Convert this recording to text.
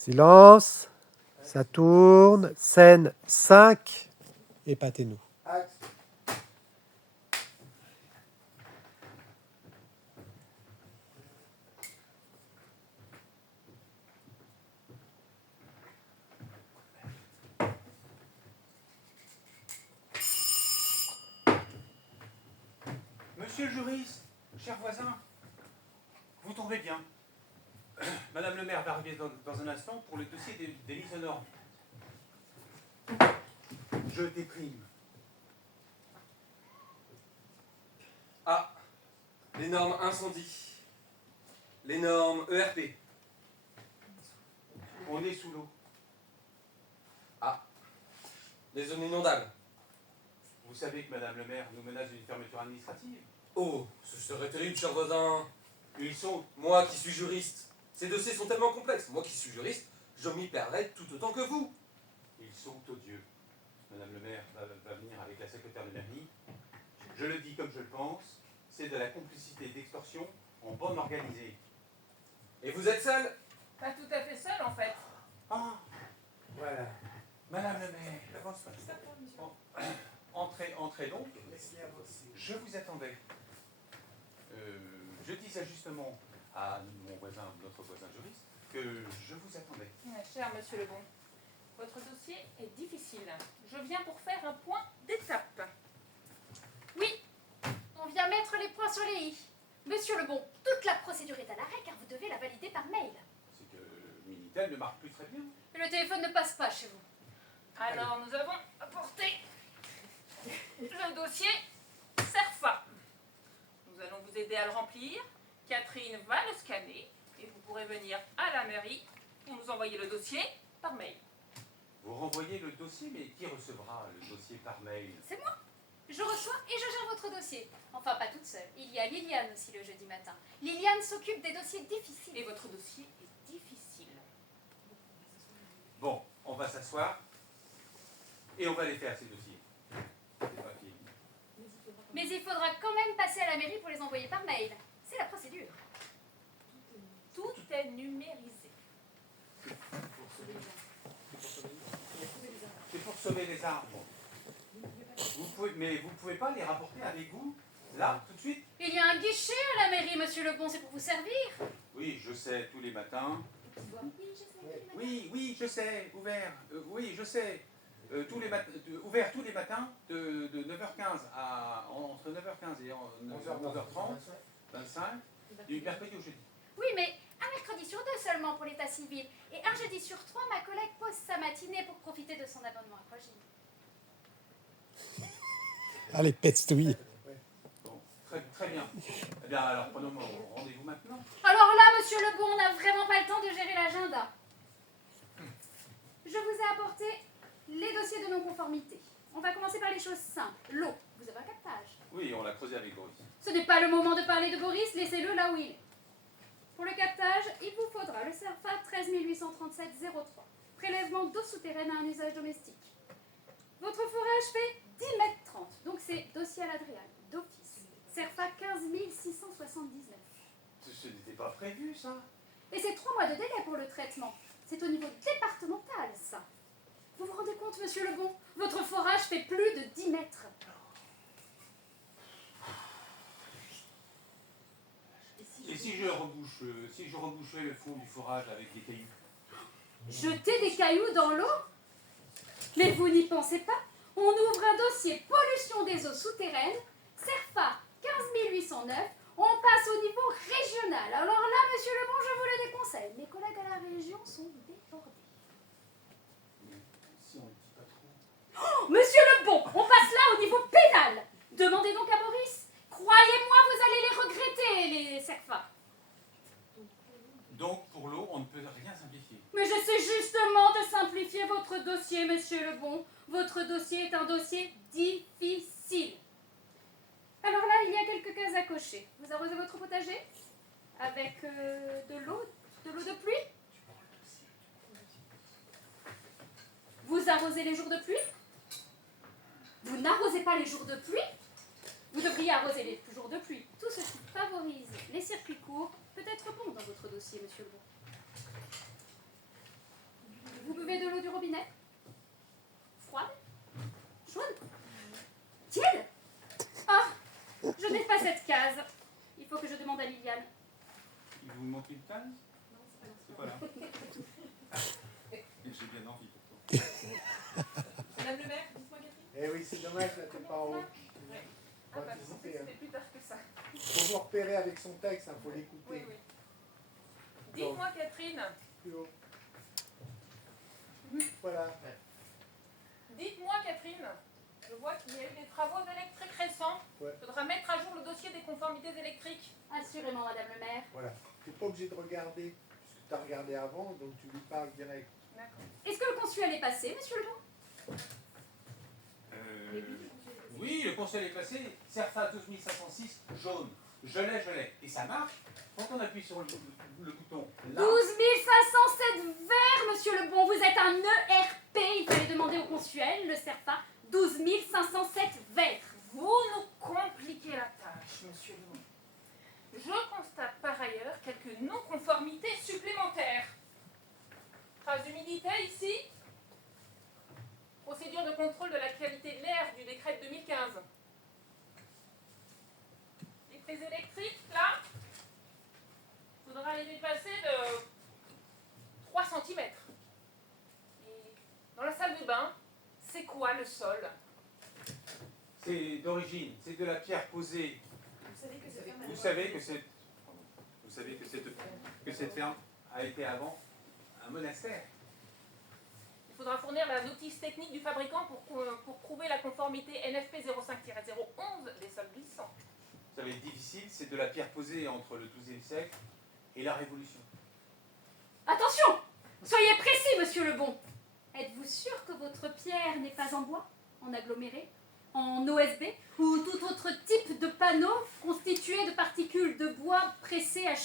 Silence. Ça tourne. Scène 5. Épatez-nous. Monsieur le juriste, cher voisin, vous tombez bien. Madame le maire va arriver dans un instant pour le dossier des mises aux normes. Je déprime. Ah, les normes incendie, les normes ERP. On est sous l'eau. Ah, les zones inondables. Vous savez que Madame le maire nous menace d'une fermeture administrative. Oh, ce serait terrible, cher voisin. Ils sont... Moi qui suis juriste, ces dossiers sont tellement complexes. Moi qui suis juriste, je m'y perdrais tout autant que vous. Ils sont odieux. Madame le maire va venir avec la secrétaire de mairie. Je le dis comme je le pense, c'est de la complicité d'extorsion en bande organisée. Et vous êtes seul? Pas tout à fait seul en fait. Ah, voilà. Madame le maire, entrez donc. Je vous attendais. Je disais justement à mon voisin, notre voisin juriste, que je vous attendais. Cher monsieur Lebon, votre dossier est difficile. Je viens pour faire un point d'étape. Oui, on vient mettre les points sur les i. Monsieur Lebon, toute la procédure est à l'arrêt car vous devez la valider par mail. C'est que Minitel ne marche plus très bien. Et le téléphone ne passe pas chez vous. Alors nous avons apporté le dossier CERFA. Nous allons vous aider à le remplir. Catherine va le scanner et vous pourrez venir à la mairie pour nous envoyer le dossier par mail. Vous renvoyez le dossier, mais qui recevra le dossier par mail? C'est moi. Je reçois et je gère votre dossier. Enfin, pas toute seule. Il y a Liliane aussi le jeudi matin. Liliane s'occupe des dossiers difficiles. Et votre dossier est difficile. Bon, on va s'asseoir et on va les faire, ces dossiers. Ces papiers. Mais il faudra quand même passer à la mairie pour les envoyer par mail. C'est la procédure. Tout est numérisé. C'est pour sauver les arbres. Mais vous ne pouvez pas les rapporter avec vous, là, tout de suite? Il y a un guichet à la mairie, monsieur Lebon, c'est pour vous servir. Oui, je sais, tous les matins. Oui, je sais, ouvert. Oui, je sais. Ouvert tous les matins de 9h15 entre 9h15 et 11h30, 25, du mercredi au jeudi. Oui, mais un mercredi sur deux seulement pour l'état civil. Et un jeudi sur trois, ma collègue pose sa matinée pour profiter de son abonnement à Progine. Allez, pestouille. Bon, très bien. Eh bien, alors, prenons rendez-vous maintenant. Alors là, monsieur Lebon, on n'a vraiment pas le temps de gérer l'agenda. Je vous ai apporté les dossiers de non-conformité. On va commencer par les choses simples. L'eau. Vous avez un captage. Oui, on l'a creusé avec Boris. Ce n'est pas le moment de parler de Boris, laissez-le là où il est. Pour le captage, il vous faudra le CERFA 13837-03. Prélèvement d'eau souterraine à un usage domestique. Votre forage fait 10 mètres 30, donc c'est dossier à l'Adriane, d'office. CERFA 15679. Ce n'était pas prévu, ça. Et c'est 3 mois de délai pour le traitement. C'est au niveau départemental, ça. Vous vous rendez compte, monsieur Lebon? Votre forage fait plus de 10 mètres. Et si je rebouchais le fond du forage avec des cailloux? Jeter des cailloux dans l'eau? Mais vous n'y pensez pas? On ouvre un dossier pollution des eaux souterraines, CERFA 15809, on passe au niveau régional. Alors là, monsieur Lebon, je vous le déconseille. Mes collègues à la région sont débordés. Si on ne dit pas trop. Oh, monsieur Lebon, on passe là au niveau pénal. Demandez donc à Boris. Croyez-moi, vous allez les regretter, les CERFA. Donc, pour l'eau, on ne peut rien simplifier. Mais j'essaie justement de simplifier votre dossier, monsieur Lebon. Votre dossier est un dossier difficile. Alors là, il y a quelques cases à cocher. Vous arrosez votre potager avec de l'eau de pluie? Vous arrosez les jours de pluie? Vous n'arrosez pas les jours de pluie? Vous devriez arroser les jours de pluie. Tout ce qui favorise les circuits courts peut être bon dans votre dossier, monsieur Lebon. manque une case? C'est pas là. J'ai bien envie pourtant. Madame le maire, dites-moi Catherine. Eh oui, c'est dommage, là, t'es pas en haut. Ouais. On va Ah bah, je pensais visiter, que hein. c'était plus tard que ça. Faut vous repérer avec son texte, il faut l'écouter. Oui, oui. Dites-moi Catherine, Plus haut. Voilà. dites-moi Catherine, je vois qu'il y a eu des travaux électriques récents. Ouais. Il faudra mettre à jour le dossier des conformités électriques. Assurément, Madame le maire. Voilà. Tu n'es pas obligé de regarder, puisque tu as regardé avant, donc tu lui parles direct. D'accord. Est-ce que le consuel est passé, monsieur le bon? Oui, le conseil est passé. CERFA 12506 jaune. Je l'ai. Et ça marche. Quand on appuie sur le bouton là. 12 507 verts, monsieur le bon. Vous êtes un ERP. Il fallait demander au consuel, le CERFA. 12 507 verts. Vous nous compliquez la tâche, monsieur le bon. Je constate par ailleurs quelques non-conformités supplémentaires. Trace d'humidité ici. Procédure de contrôle de la qualité de l'air du décret de 2015. Les prises électriques, là, il faudra les dépasser de 3 cm. Et dans la salle de bain, c'est quoi le sol? C'est d'origine. C'est de la pierre posée. Vous savez que cette ferme a été avant un monastère. Il faudra fournir la notice technique du fabricant pour prouver la conformité NFP 05-011 des sols glissants. Ça va être difficile. C'est de la pierre posée entre le XIIe siècle et la Révolution. Attention! Soyez précis, monsieur le bon. Êtes-vous sûr que votre pierre n'est pas en bois, en aggloméré, en OSB ou tout autre type de panneau constitué de particules de bois pressées à chaud?